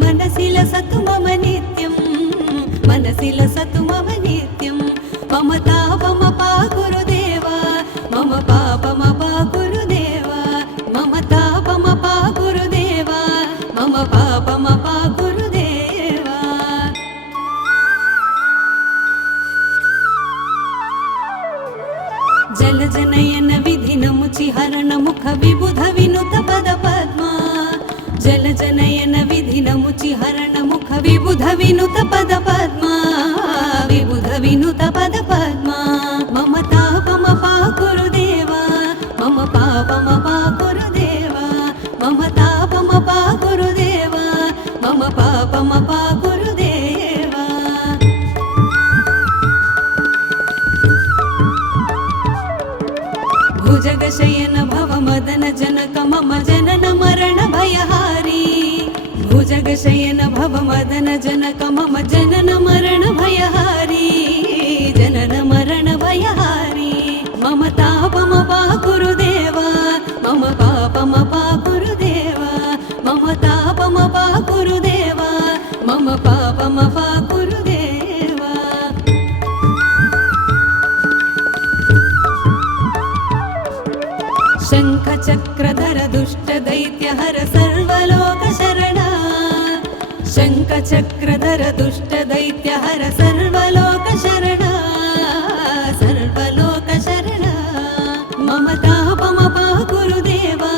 मनसि लसतु मम नित्यं मनसि लसतु मम नित्यं मम तापमपा गुरुदेवा मम पापमपा गुरुदेवा मम तापमपा गुरुदेवा मम पापमपा गुरुदेवा जलजनयन विधिनमुचिहरण मुख विबुध विनुत पद पद्मा जलजनयन विधिनमुचिहरण मुख विबुध विनुत पद पद्मा विबुध विनुत पद पद्मा मम तापमपा गुरुदेवा मम पापमपा गुरुदेवा मम तापमपा गुरुदेवा मम पापमपा गुरुदेवा भुजगशयन भव मदन जनक मम जनन मरण भयहारी भुजगशयन भव मदन जनक मम जनन मरण भयहारी जनन मरण भयहारी मम तापमपा गुरुदेवा मम पापमपा गुरुदेवा मम तापमपा गुरुदेवा मम पापमपा गुरुदेवा शंख चक्रधर दुष्ट दैत्य हर सर्वलोक शरणा शंख चक्रधर दुष्ट दैत्य हर सर्वलोक शरणा सर्वलोक शरणा मम तापमपा गुरुदेवा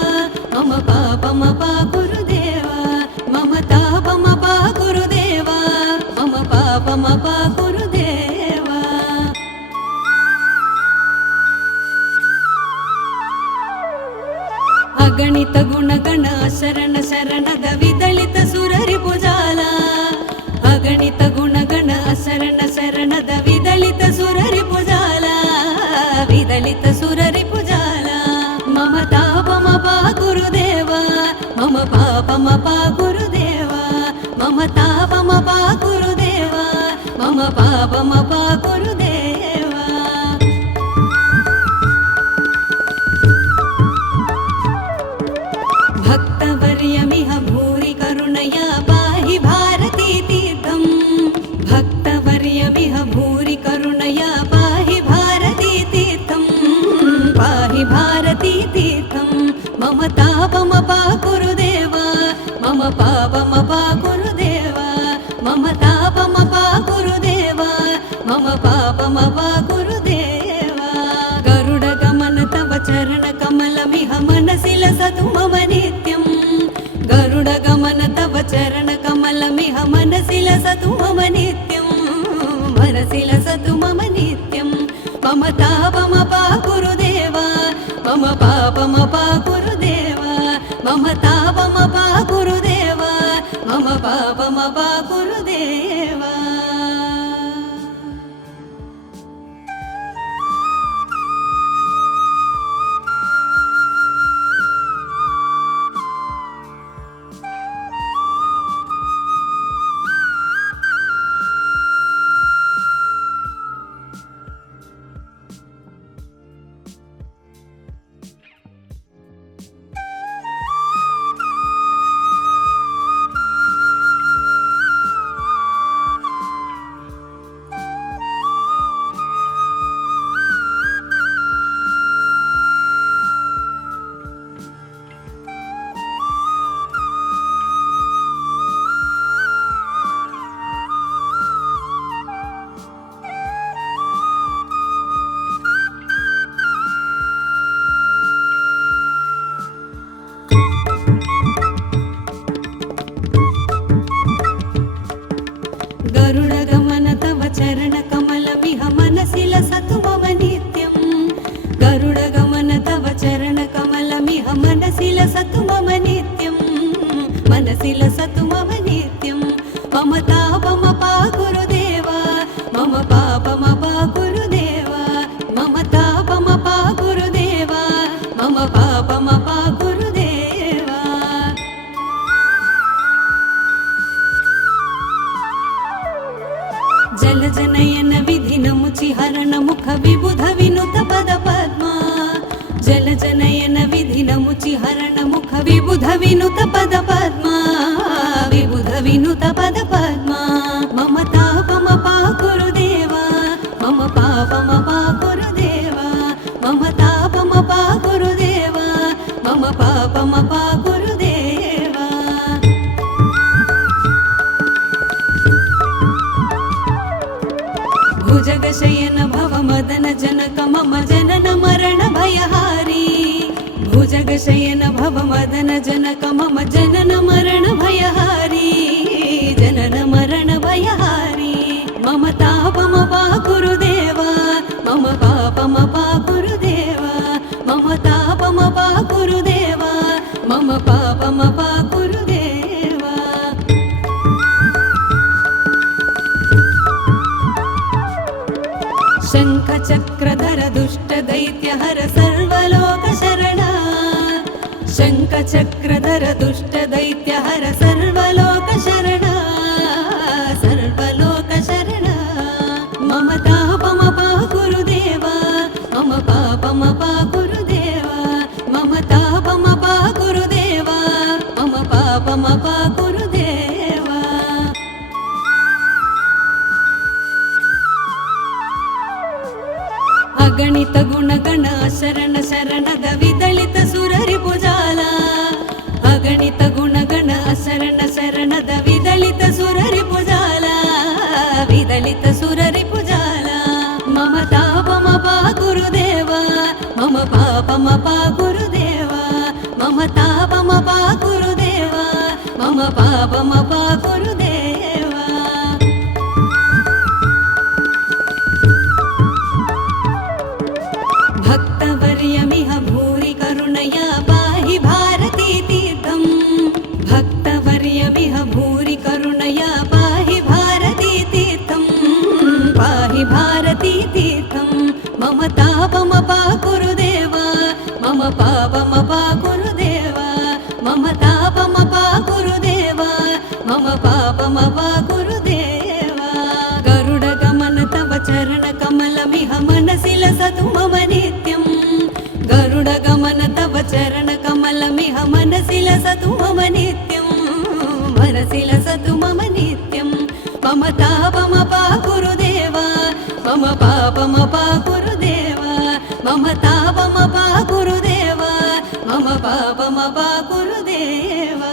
मम पापमपा गुरुदेवा मम तापमपा गुरुदेवा मम पापमपा गुरुदेवा अगणित गुणगण शरण शरणद विदलित सुररिपुजाಲ अगणित गुणगण शरण शरणद विदलित सुररिपुजाಲ विदलित सुररिपुजाಲ मम तापमपा गुरुदेवा मम पापमपा गुरुदेवा मम तापमपा गुरुदेवा मम पापमपा गुरुदेवा भक्तवर्यमिह भूरि करुणया पाहि भारती तीर्थं भक्तवर्यमिह भूरि करुणया पाहि भारती तीर्थं पाहि भारती तीर्थं मम तापमपा गुरुदेवा मम पापमपा गुरुदेवा मम तापमपा गुरुदेवा मम पापमपा गुरुदेवा गरुडगमन तव चरण कमलमिह मनसि लसतु मम नित्यं गरुडगमन तव चरण कमलमिह मनसि लसतु मम नित्यं मनसि लसतु मम नित्यं मम तापमपा गुरुदेवा मम पापमपा गुरुदेवा मम तापमपा गुरुदेवा मम पापमपा गुरुदेवा गरुडगमन तव चरण कमलमिह मनसि लसतु मम नित्यं गरुडगमन तव चरण कमलमिह मनसि लसतु मम नित्यं मनसि लसतु मम नित्यं मम तापमपा गुरुदेवा मम पापमपा गुरुदेवा मम तापमपा गुरुदेवा मम पापमपा गुरुदेवा जलजनयन विधिनमुचिहरण मुख विबुध विनुत पद पद्मा जलजनयन विधिनमुचिहरण मुख विबुध विनुत पद पद्मा विबुध विनुत पद पद्मा मम तापमपा गुरुदेवा मम पापमपा गुरुदेवा मम तापमपा गुरुदेवा मम पापमपा गुरुदेवा भुजगशयन भव मदन जनक मम जनन मरण भयहारी भुजगशयन भव मदन जनक मम जनन मरण भयहारी जनन मरण भयहारी मम तापमपा गुरुदेवा मम पापमपा गुरुदेवा मम तापमपा गुरुदेवा मम पापमपा गुरुदेवा शङ्खचक्रधर दुष्ट दैत्यहर सर्वलोक शरणा शङ्खचक्रधर दुष्ट दैत्यहर सर्वलोक शरणा सर्वलोक शरणा मम तापमपा गुरुदेवा मम पापमपा गुरुदेवा मम तापमपा गुरुदेवा मम पापमपा गुरुदेवा अगणित गुणगण शरण शरणद विदलित सुररि भुजाल अगणित गुणगण शरण शरणद विदलित सुररि भुजाल विदलित सुररि भुजाल मम तापमपा गुरुदेवा मम पापमपा गुरुदेवा मम तापमपा गुरुदेवा मम पापमपा गुरुदेवा भक्तवर्यमिह भूरि करुणया पाहि भारती तीर्थं भक्तवर्यमिह भूरि करुणया पाहि भारती तीर्थं पाहि भारती तीर्थं मम तापमपा गुरुदेवा मम पापमपा गुरुदेवा मम तापमपा गुरुदेवा मम पापमपा गुरुदेवा गरुडगमन तव चरण कमलमिह मनसि लसतु मम नित्यं गरुडगमन तव चरण कमलमिह मनसि लसतु मम नित्यं मनसि लसतु मम नित्यं मम तापमपा गुरुदेवा मम पापमपा गुरुदेवा मम तापमपा गुरुदेवा मम पापमपा गुरुदेवा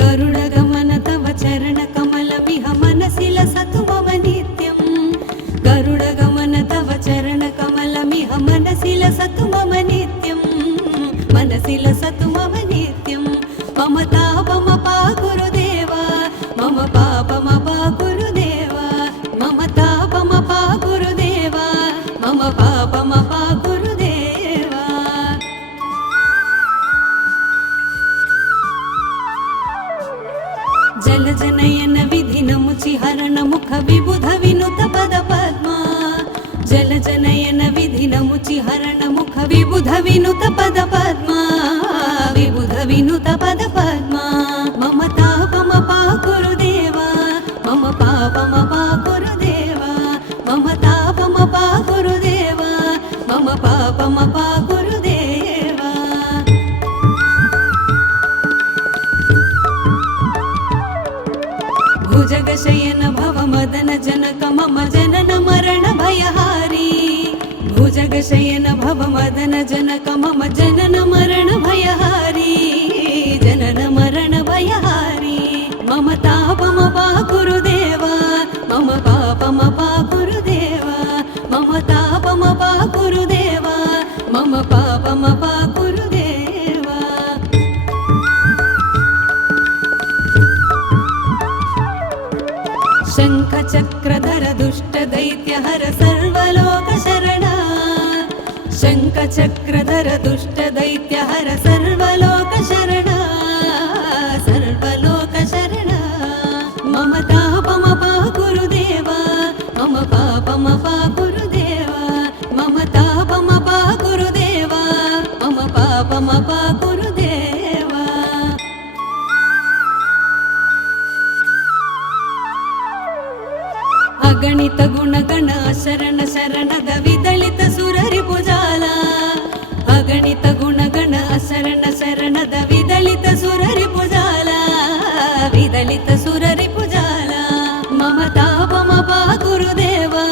गरुडगमन तव चरण कमलमिह मनसि लसतु मम नित्यं गरुडगमन तव चरण कमलमिह मनसि लसतु मम नित्यं मनसि लसतु मम नित्यं मम तापमपा गुरुदेवा मम पापमपा गुरुदेवा मम तापमपा गुरुदेवा मम पापमपा गुरुदेवा जलजनयन विधिनमुचि हरण मुख विबुध विनुत पद पद्मा जलजनयन विधिनमुचि हरण मुख विबुध विनुत पद पद्मा विबुध विनुत पद पद्मा मम तापमपा गुरुदेवा मम पापमपा गुरुदेवा मम तापमपा गुरुदेवा मम पापमपा गुरुदेवा भुजगशयन भव मदन जनक मम जनन मरण भयहारी भुजगशयन भव मदन जनक मम जनन मरण भयहारी जनन मरण भयहारी मम तापमपा गुरुदेवा शङ्खचक्रधर दुष्टदैत्यहर सर्वलोकशरणा शङ्खचक्रधर दुष्टदैत्यहर सर्वलोकशरणा सर्वलोकशरणा मम तापमपा गुरुदेवा मम पापमपा गुरुदेवा मम तापमपा गुरुदेवा मम पापमपा गुरुदेवा अगणित गुणगण शरण शरणद विदलित सुररिपुजाल अगणित गुणगण शरण शरणद विदलित सुररिपुजाल विदलित सुररिपुजाल मम तापमपा गुरुदेवा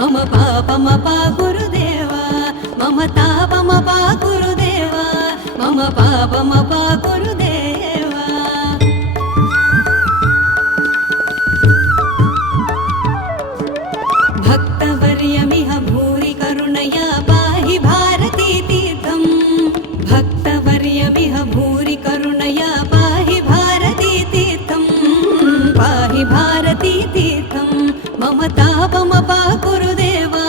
मम पापमपा गुरुदेवा मम तापमपा गुरुदेवा मम पापमपा गुरुदेवा भक्तवर्यमिह भूरि करुणया पाहि भारती तीर्थम् भक्तवर्यमिह भूरि करुणया पाहि भारती तीर्थम् पाहि भारती तीर्थम् मम तापमपा गुरुदेवा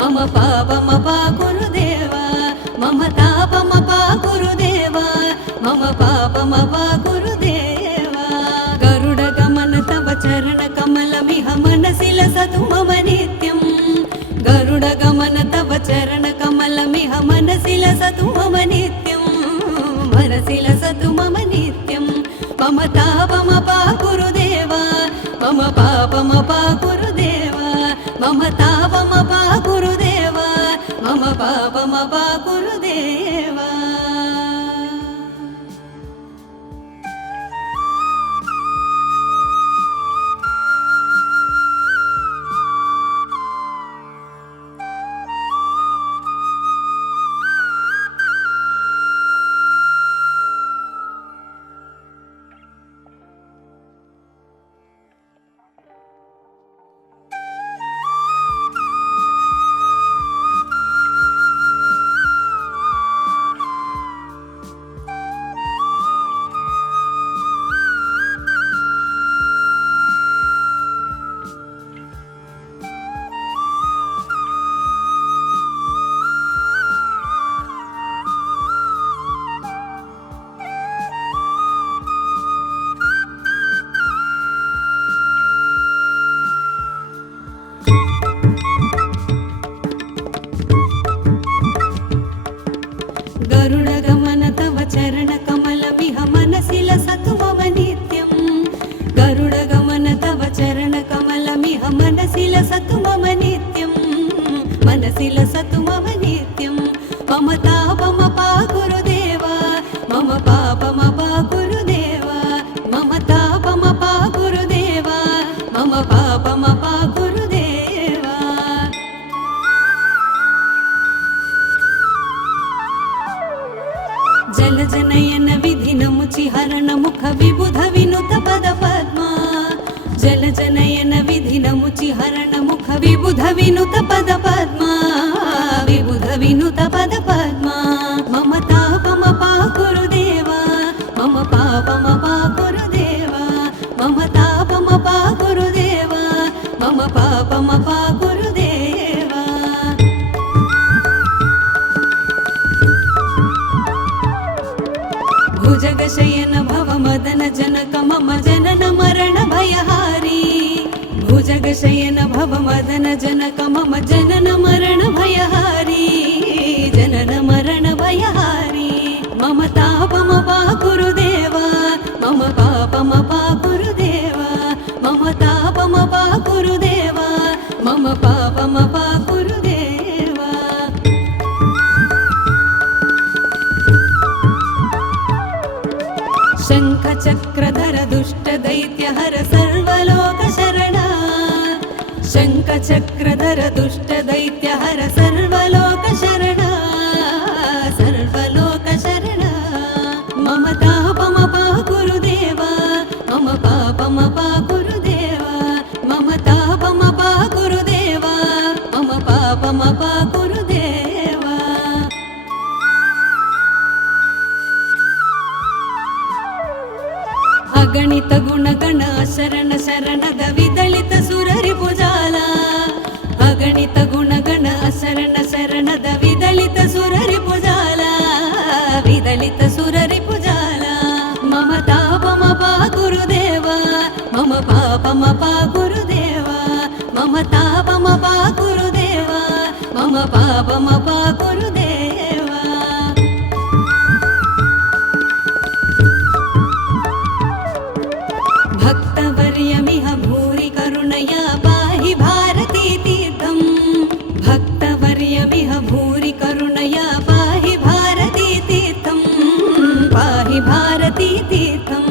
मम पापमपा गुरुदेवा मम तापमपा गुरुदेवा मम पापमपा गुरुदेवा गरुडगमन तव चरणकमलमिह मनसि लसतु मम नित्यम् गरुडगमन तव चरणकमलमिह मनसि लसतु मम नित्यम् मनसि लसतु मम नित्यम् मम तापमपा गुरुदेवा मम पापमपा गुरुदेवा मम तापमपा गुरुदेवा मम पापमपा गुरुदेवा गरुडगमन तव चरणकमलमिह मनसि लसतु मम नित्यम् गरुडगमन तव चरणकमलमिह मनसि लसतु मम नित्यम् मनसि लसतु मम नित्यम् मम तापमपा गुरुदेवा मम पापमपा गुरुदेवा मम तापमपा गुरुदेवा मम पापमपा गुरुदेवा जलजनयन विधिनमुचि हरण मुख विबुध विनुत पद पद्मा जलजनयन विधिनमुचि हरण मुख विबुध विनुत पद पद्मा विबुध विनुत पद पद्मा मम तापमपा गुरुदेवा मम पापमपा गुरुदेवा मम तापमपा गुरुदेवा मम पापमपा गुरुदेवा भुजगशयन भव मदन जनक मम जनन मरण भयहारी भुजगशयन भव मदन जनक मम जनन मरण भयहारी जनन मरण भयहारी मम तापमपा गुरुदेवा मम पापमपा गुरुदेवा मम तापमपा गुरुदेवा मम पापमपा गुरुदेवा शङ्खचक्रधर दुष्टदैत्यहर सर्वलोकशरणा शङ्खचक्रधर दुष्टदैत्यहर सर्वलोकशरणा सर्वलोकशरणा मम तापमपा गुरुदेवा मम पापमपा गुरुदेवा मम तापमपा गुरुदेवा मम पापमपा गुरुदेवा अगणित गुणगण शरण शरणद ವಿದಳಿತ ಸುರರಿಪುಜಾಲ ಅಗಣಿತ ಗುಣಗಣ ಅಶರಣ ಶರಣದ ವಿದಳಿತ ಸುರರಿಪುಜಾಲ ವಿದಳಿತ ಸುರರಿಪುಜಾಲ ಮಮ ತಾಪಮ ಪಾ ಗುರುದೇವ ಮಮ ಪಾಪಮ ಪಾ ಗುರುದೇವ ಮಮ ತಾಪಮ ಪಾ ಗುರುದೇವ ಮಮ ಪಾಪಮ ಪಾ ಗುರುದೇವ ಭಕ್ತವರ್ಯಮಿಹ ಭೂರಿ ಕರುಣಯ ಪಾಹಿ ಭಾರತೀ ತೀರ್ಥಂ ಭಕ್ತವರ್ಯಮಿಹ ಭೂರಿ ಕರುಣಯ ಪಾಹಿ ಭಾರತೀ ತೀರ್ಥಂ ಪಾಹಿ ಭಾರತೀ ತೀರ್ಥಂ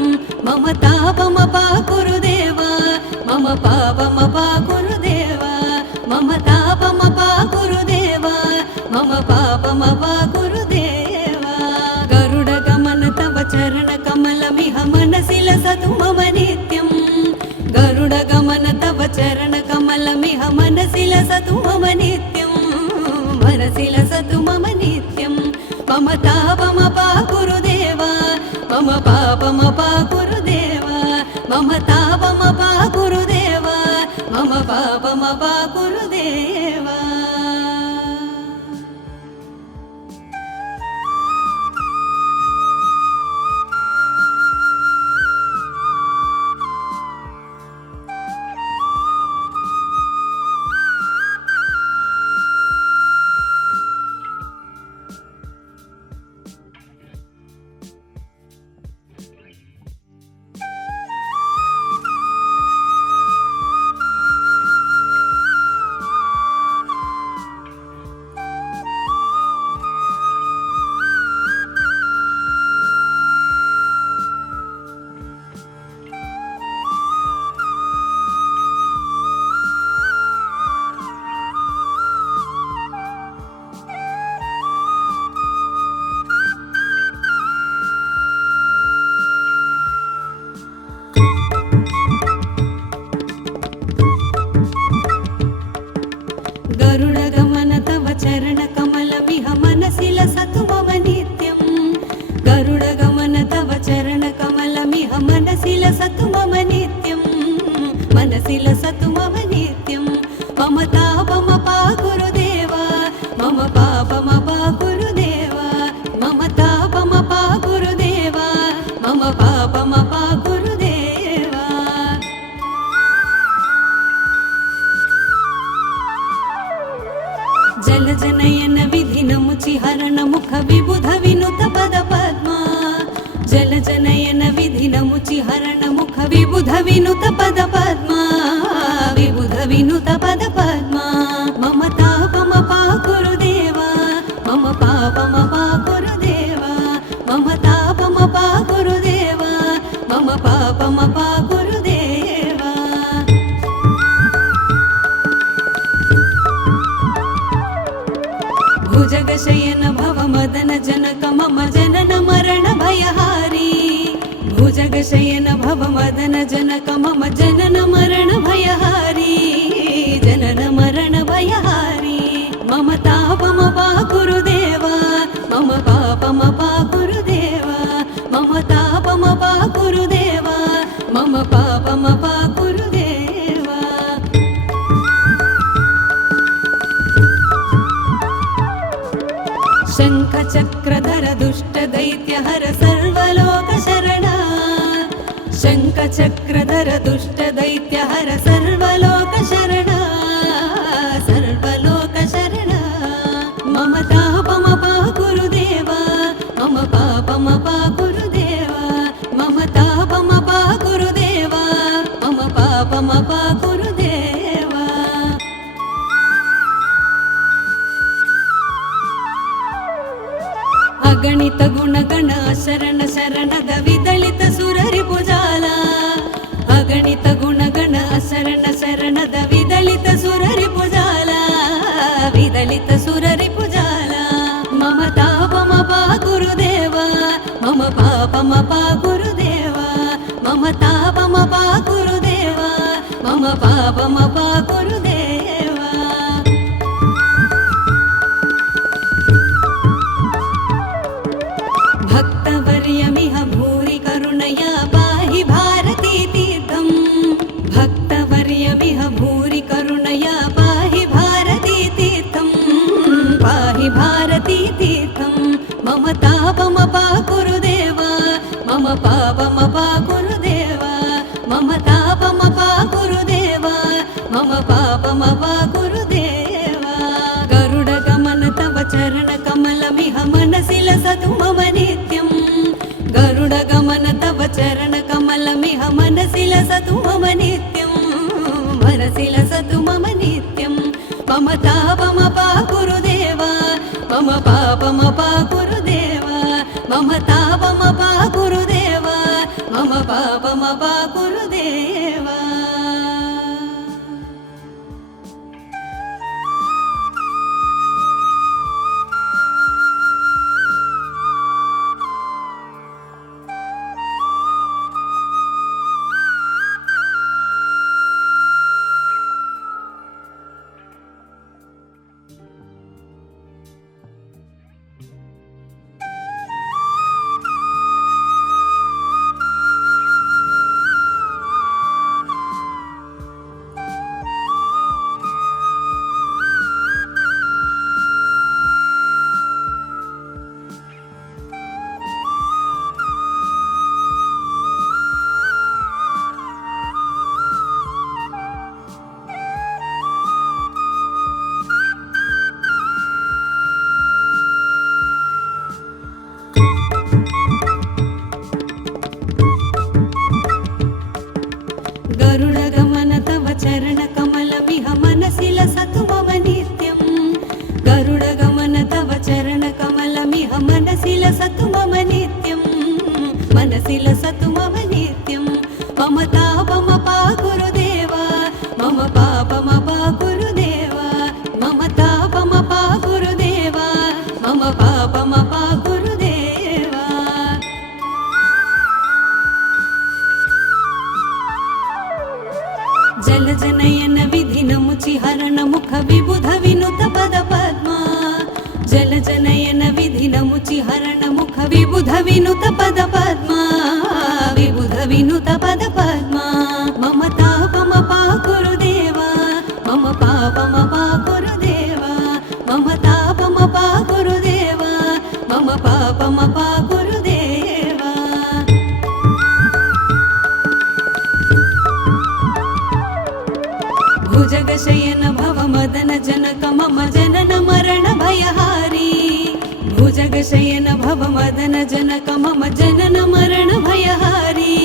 ಮಮ ತಾಪಮ ಪಾ ಗುರುದೇವ ಮಮ ಪಾಪಮ ಪಾ ಗುರುದೇವ ಮಮ ತಾಪಮ ಪಾ ಗುರುದೇವ ಮಮ ಪಾಪಮ ಪಾ ಗುರುದೇವ ಗರುಡ ಗಮನ ತವ ಚರಣ ಕಮಲಮಿಹ ಮನಸಿಲ ಸತು ಮಮ ನಿತ್ಯಂ ಗರುಡ ಗಮನ ತವ ಚರಣ ಕಮಲಮಿಹ ಮನಸಿಲ ಸತು ಮಮ ನಿತ್ಯಂ ಮನಸಿಲ ಸತು ಮಮ ನಿತ್ಯಂ ಮಮ ತಾಪಮ ಪಾ ಗುರುದೇವ ಮಮ ಪಾಪಮ ಪಾ ಗುರುದೇವ ಮಮ ತಾಪಮ ಪಾ ಗುರುದೇವ ಮಮ ಪಾಪಮ ಪಾ ಗುರುದೇವ ಗರುಡ ಗಮನ ತವ ಚರಣ ಕಮಲಮಿಹ ಮನಸಿಲ ಸತು ಮಮ ನಿತ್ಯಂ ಗರುಡ ಗಮನ ತವ ಚರಣ ಕಮಲಮಿಹ ಮನಸಿಲ ಸತು ಮಮ ನಿತ್ಯಂ ಮನಸಿಲ ಸತು ಮಮ ನಿತ್ಯಂ ಮಮ ತಾಪಮ ಪಾ ಗುರುದೇವ ಮಮ ಪಾಪಮ ಪಾ ಗುರುದೇವ ಮಮ ತಾಪಮ ಪಾ ಗುರುದೇವ ಮಮ ಪಾಪಮ ಪಾ ಗುರುದೇವ ಜಲ ಜನಯನ ವಿಧಿ ನಮುಚಿ ಹರಣ ಮುಖ ವಿಬುಧ ವಿನುತ ಪದ ಪದ್ಮ ಜಲ ಜನಯನ ವಿಧಿ ನಮುಚಿ ಹರಣ ಮುಖ ವಿಬುಧ ವಿನುತ ಪದ ಪದ್ಮ ವಿಬುಧ ವಿನುತ ಪದ ಪದ್ಮ ಮಮ ತಾಪಮ ಪಾ ಗುರುದೇವ ಮಮ ಪಾಪಮ ಪಾ ಗುರುದೇವ ಮಮ ತಾಪಮ ಪಾ ಗುರುದೇವ ಮಮ ಪಾಪಮ ಪಾ ಗುರುದೇವ ಭುಜಗಶಯನ ಭವ ಮದನ ಜನಕ ಮಮ ಜನನ ಮರಣ ಭಯಹಾರಿ ಭುಜಗಶಯನ ಭವ ಮದನ ಜನಕ ಮಮ ಜನನ ಮರಣ ಭಯಹಾರಿ ಜನನ ಮರಣ ಭಯಹಾರಿ ಮಮ ತಾಪಮ ಪಾ ಗುರುದೇವ ಮಮ ಪಾಪಮ ಪಾ ಗುರುದೇವ ಮಮ ತಾಪಮ ಪಾ ಗುರುದೇವ ಮಮ ಪಾಪಮ ಪಾ ಗುರುದೇವ ಶಂಖ ಚಕ್ರಧರ ದುಷ್ಟ ದೈತ್ಯ ಹರ ಸರ್ವಲೋಕ ಶರಣ ಶಂಖ ಚಕ್ರಧರ ದುಷ್ಟ ದೈತ್ಯ ಹರ ಸರ್ವಲೋಕ ಶರಣ ಸರ್ವಲೋಕ ಶರಣ ಮಮ ತಾಪಮ ಪಾ ಗುರುದೇವ ಮಮ ಪಾಪಮ ಪಾ ಗುರುದೇವ ಮಮ ತಾಪಮ ಪಾ ಗುರುದೇವ ಮಮ ಪಾಪಮ ಪಾ ಗುರುದೇವ ಅಗಣಿತ ಗುಣಗಣ ಶರಣ ಶರಣದ ವಿದಳಿತ ಸುರರಿಪುಜಾಲ ಅಗಣಿತ ಗುಣಗಣ ಶರಣ ಶರಣದ ವಿದಳಿತ ಸುರರಿಪುಜಾಲ ವಿದಳಿತ ಸುರರಿಪುಜಾಲ ಮಮ ತಾಪಮ ಪಾ ಗುರುದೇವ ಮಮ ಪಾಪಮ ಪಾ ಗುರುದೇವ ಮಮ ತಾಪಮ ಪಾ ಗುರುದೇವ ಮಮ ಪಾಪಮ ಪಾ ಗುರುದೇವ ಭಕ್ತವರ್ಯಮಿಹ ಭೂರಿ ಕರುಣಯ ಪಾಹಿ ಭಾರತೀ ತೀರ್ಥಂ ಭಕ್ತವರ್ಯ भक्तवर्यमिह भूरि करुणया पाहि भारती तीर्थं पाहि भारती तीर्थं मम तापमपा गुरुदेव मम पापमपा गुरुदेव मम तापमपा गुरुदेव मम पापमपा गुरुदेव गरुडगमन तव चरणकमलमिह मनसि लसतु मम नित्यं गरुडगमन तव चरणकमलमिह मनसि लसतु मम नित्यं मनसि लसतु मम नित्यं मम तापमपा गुरुदेव मम पापमपा गुरुदेव मम तापमपा गुरुदेव मम पापमपा गुरुदेव गरुडगमन तव चरणकमलमिह मनसि लसतु मम नित्यं गरुडगमन तव चरणकमलमिह मनसि लसतु मम नित्यं मनसि लसतु मम नित्यं मम तापमपा गुरुदेव मम पापमपा गुरुदेव मम तापमपा गुरुदेव मम पापमपा गुरुदेव जलजनयन विधिनमुचिहरण मुख विबुध विनुत पद पद्मा जलजनयन विधिनमुचिहरण मुख विबुध विनुत पद पद्मा विबुध विनुत पद पद्मा मम तापमपा गुरुदेव मम पापमपा गुरुदेव मम तापमपा गुरुदेव मम पापमपा गुरुदेव भुजगशयन भव मदन जनक मम जनन मरण भयहारी भुजगशयन भव मदन जनक मम जनन मरण भयहारी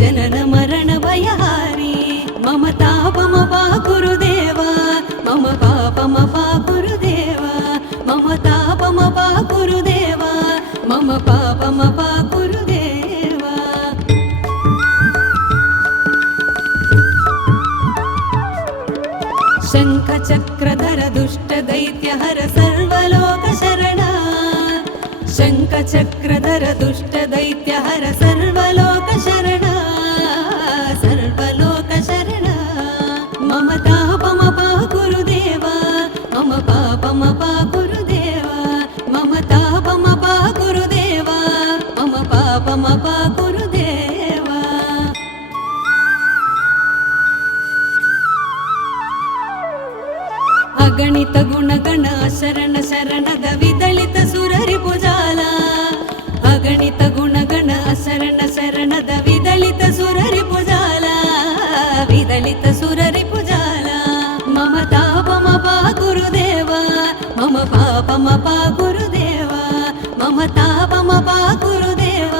जनन मरण भयहारी मम तापमपा गुरुदेव मम पापमपा गुरुदेव मम तापमपा गुरुदेव मम पापमपा गुरुदेव शङ्खचक्रधर दुष्टदैत्यहर सर्वलोकशरणा शङ्खचक्रधर दुष्टदैत्यहर सर्वलोकशरणा सर्वलोकशरणा मम तापमपा गुरुदेव मम पापमपा गुरुदेव मम तापमपा गुरुदेव मम पापमपा गुरुदेव अगणित गुणगण शरण शरणद विदलित सुररिपुजाल अगणित गुणगण शरण शरणद विदलित सुररिपुजाल विदलित सुररिपुजाल मम तापमपा गुरुदेव मम पापमपा गुरुदेव मम तापमपा गुरुदेव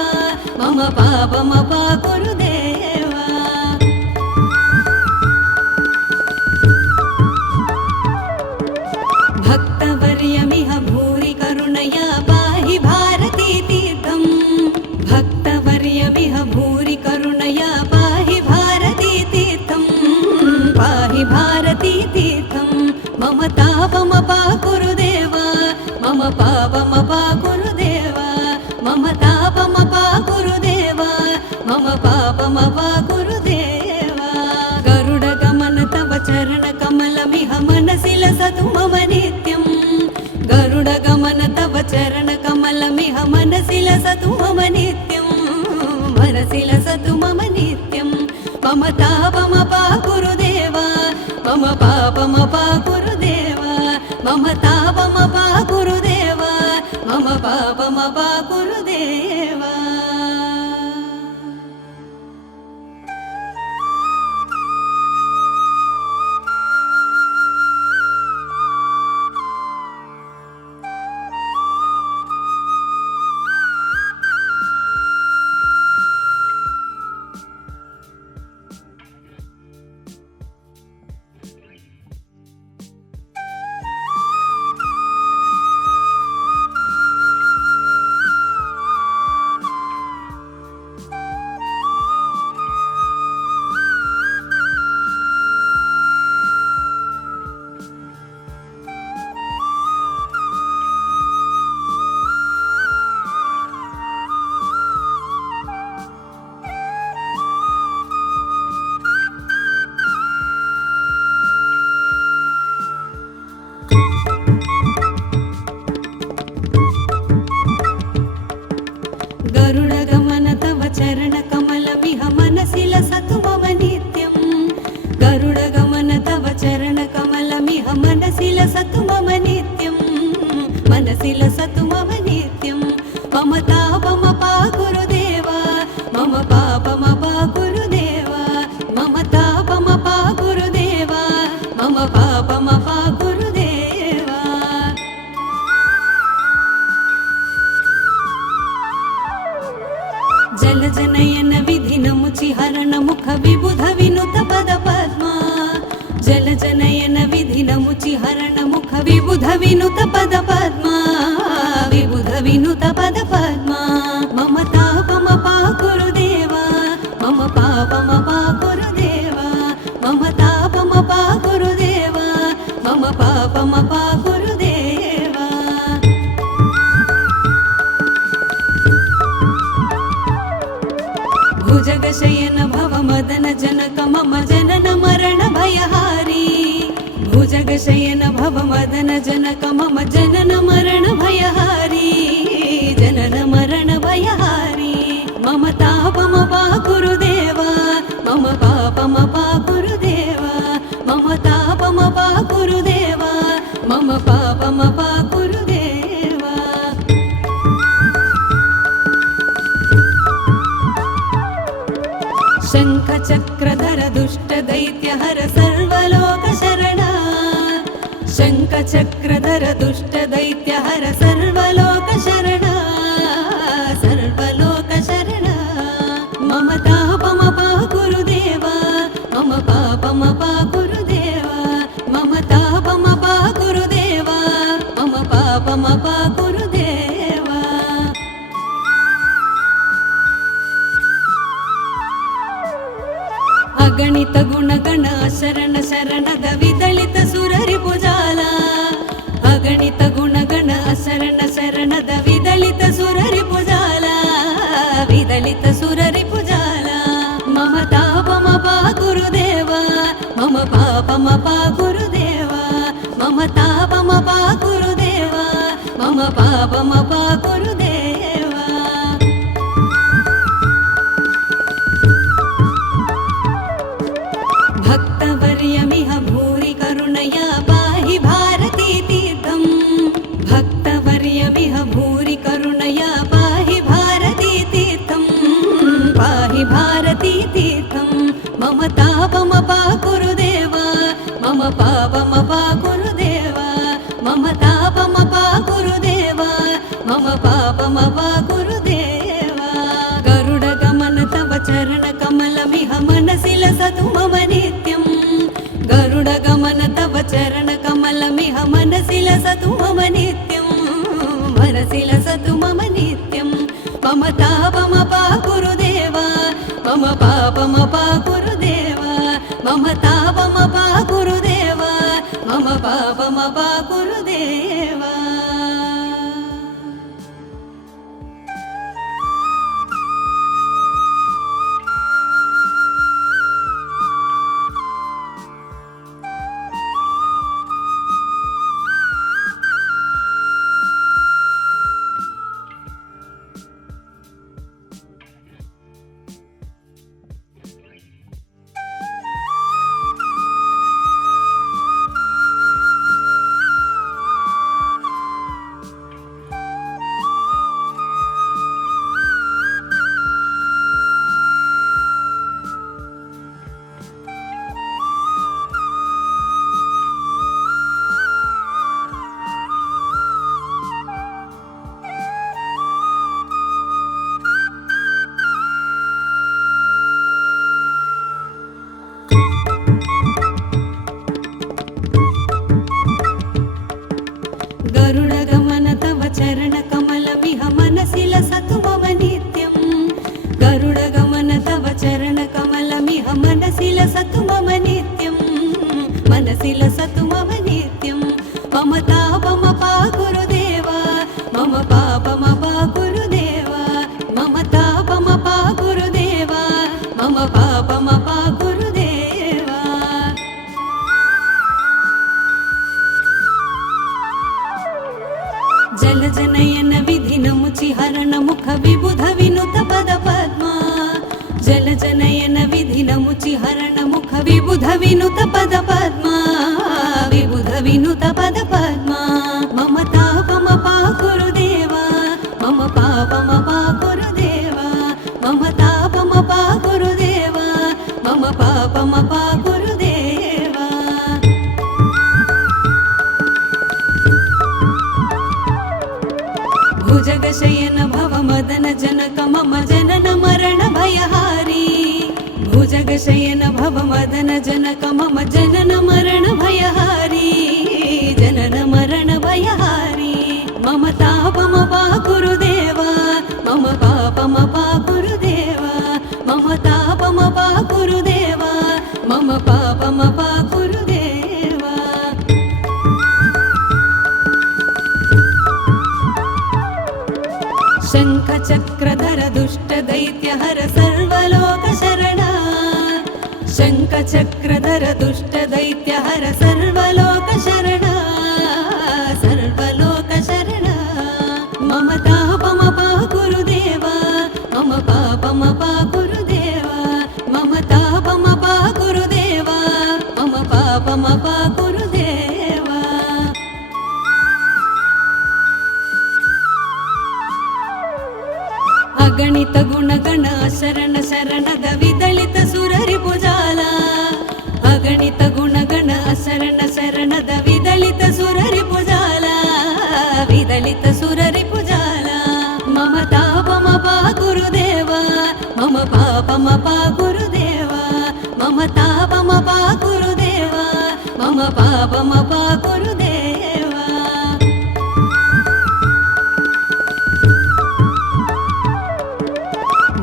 मम पापमपा गुरुदेव भक्तवर्यमिह भूरि करुणया पाहि भारती तीर्थं भक्तवर्यमिह भूरि करुणया पाहि भारती तीर्थं पाहि भारती तीर्थं मम तापमपा गुरुदेव मम पापमपा गुरुदेव मम तापमपा गुरुदेव मम पापमपा गुरुदेव गरुडगमन तव चरणकमलमिह मनसि लसतु मम नित्यं गरुडगमन तव चरणकमलमिह मनसि लसतु मम नित्यं मनसि लसतु मम नित्यं मम तापमपा गुरुदेव మమ పాపమప గురుదేవ మమ తాపమప గురుదేవ మమ పాపమప గురుదేవ. गरुडगमन तव चरणकमलमिह मनसि लसतु मम नित्यं. गरुडगमन तव चरणकमलमिह मनसि लसतु मम नित्यं. मनसि लसतु मम नित्यं. मम तापमपा गुरुदेव मम पापमपा गुरुदेव मम तापमपा गुरुदेव मम पापमपा गुरुदेव. जलजनयन विधिनमुचिहरण मुख विबुध विनुत पद पद्मा. जलजनयन विधिनमुचिहरण मुख विबुध विनुत पद पद्मा. विबुध विनुत पद पद्मा. मम तापमपा गुरुदेव मम पापमपा गुरुदेव मम तापमपा गुरुदेव मम पापमपा गुरुदेव. भुजगशयन भव मदन जनक मम जनन मरण भयहारी. भुजगशयन भव मदन जनक मम जनन मरण भयहारी. जनन मरण भयहारी. मम तापमपा गुरुदेव मम पापमपा गुरुदेव मम तापमपा गुरुदेव मम पापमपा गुरुदेव. शङ्खचक्रधर दुष्ट दैत्यहर सर्वलोक शरणा. शङ्खचक्रधर दुष्ट दैत्यहर सर्वलोक शरणा. सर्वलोक शरणा. मम तापमपा गुरुदेव मम पापमपा गुरुदेव मम तापमपा गुरुदेव मम पापमपा गुरुदेव. अगणित गुणगण शरण शरणद विदलित सुररिपुजाल. अगणित गुणगण शरण शरणद विदलित सुररिपुजाल. विदलित सुररिपुजाल. मम तापमपा गुरुदेव मम पापमपा गुरुदेव मम तापमपा गुरुदेव मम पापमपा गुरुदेव. भक्तवर्यमिह भूरि करुणया पाहि भारती तीर्थं. भक्तवर्यमिह भूरि करुणया पाहि भारती तीर्थं. पाहि भारती तीर्थं. मम तापमपा गुरुदेव मम पापमपा गुरुदेव मम तापमपा गुरुदेव मम पापमपा गुरुदेव. गरुडगमन तव चरणकमलमिह मनसि लसतु मम नित्यं. गरुडगमन तव चरणकमलमिह मनसि लसतु मम नित्यं. मनसि लसतु मम नित्यं. मम तापमपा गुरुदेव मम पापमपा गुरुदेव मम तापमपा गुरुदेव मम पापमपा गुरुदेव. चरणकमलमिह मनसि लसतु मम नित्यं गरुडगमन तव चरणकमलमिह मनसि लसतु मम नित्यं मनसि लसतु मम नित्यं मम तापमपा गुरुदेवा मम पापमपा गुरुदेवा मम तापमपा गुरुदेवा मम पापमपा गुरुदेवा जलजनयन विधिनमुचिहरण मुख विबुध विनुत पद पद्मा जलजनयन विधिनमुचिहरण मुख विबुध विनुत पद पद्मा विबुध विनुत पद पद्मा मम तापमपा गुरुदेवा मम पापमपा गुरुदेवा मम तापमपा गुरुदेवा मम पापमपा गुरुदेवा भुजगशयन भव मदन जनक मम जनन मरण भयहारी भुजगशयन भव मदन जनक मम जनन मरण भयहारी जनन मरण भयहारी मम तापमपा गुरुदेवा मम पापमपा गुरुदेवा मम तापमपा गुरुदेवा मम पापमपा गुरुदेवा शङ्खचक्रधर दुष्ट दैत्यहर सर्वलोक शरणा शङ्खचक्रधर दुष्ट दैत्यहर सर्वलोक शरणा सर्वलोक शरणा मम तापमपा गुरुदेवा मम पापमपा गुरुदेवा मम तापमपा गुरुदेवा मम पापमपा गुरुदेवा अगणित गुणगण शरण शरणद विदलित सुररि भुजाल अगणित गुणगण शरण शरणद विदलित सुररि भुजाल विदलित सुररि भुजाल मम तापमपा गुरुदेवा मम पापमपा गुरुदेवा मम तापमपा गुरुदेवा मम पापमपा गुरुदेवा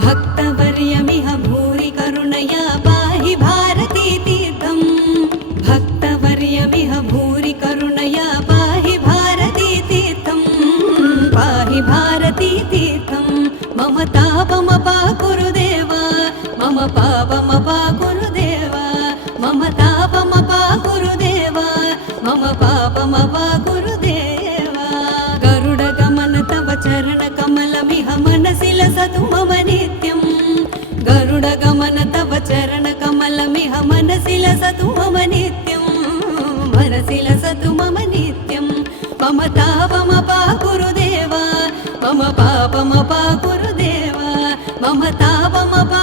भक्तवर्यमिह भूरि करुणया पाहि भारती तीर्थं भक्तवर्यमिह भूरि करुणया पाहि भारती तीर्थं पाहि भारती तीर्थं मम तापमपा गुरुदेवा मम पापमपा गुरुदेवा मम तापमपा गुरुदेवा मम पापमपा गुरुदेवा गरुडगमन तव चरणकमलमिह मनसि लसतु मम नित्यं गरुडगमन तव चरणकमलमिह मनसि लसतु मम नित्यं मनसि लसतु मम नित्यं मम तापमपा गुरुदेवा मम पापमपा गुरुदेवा मम तापमपा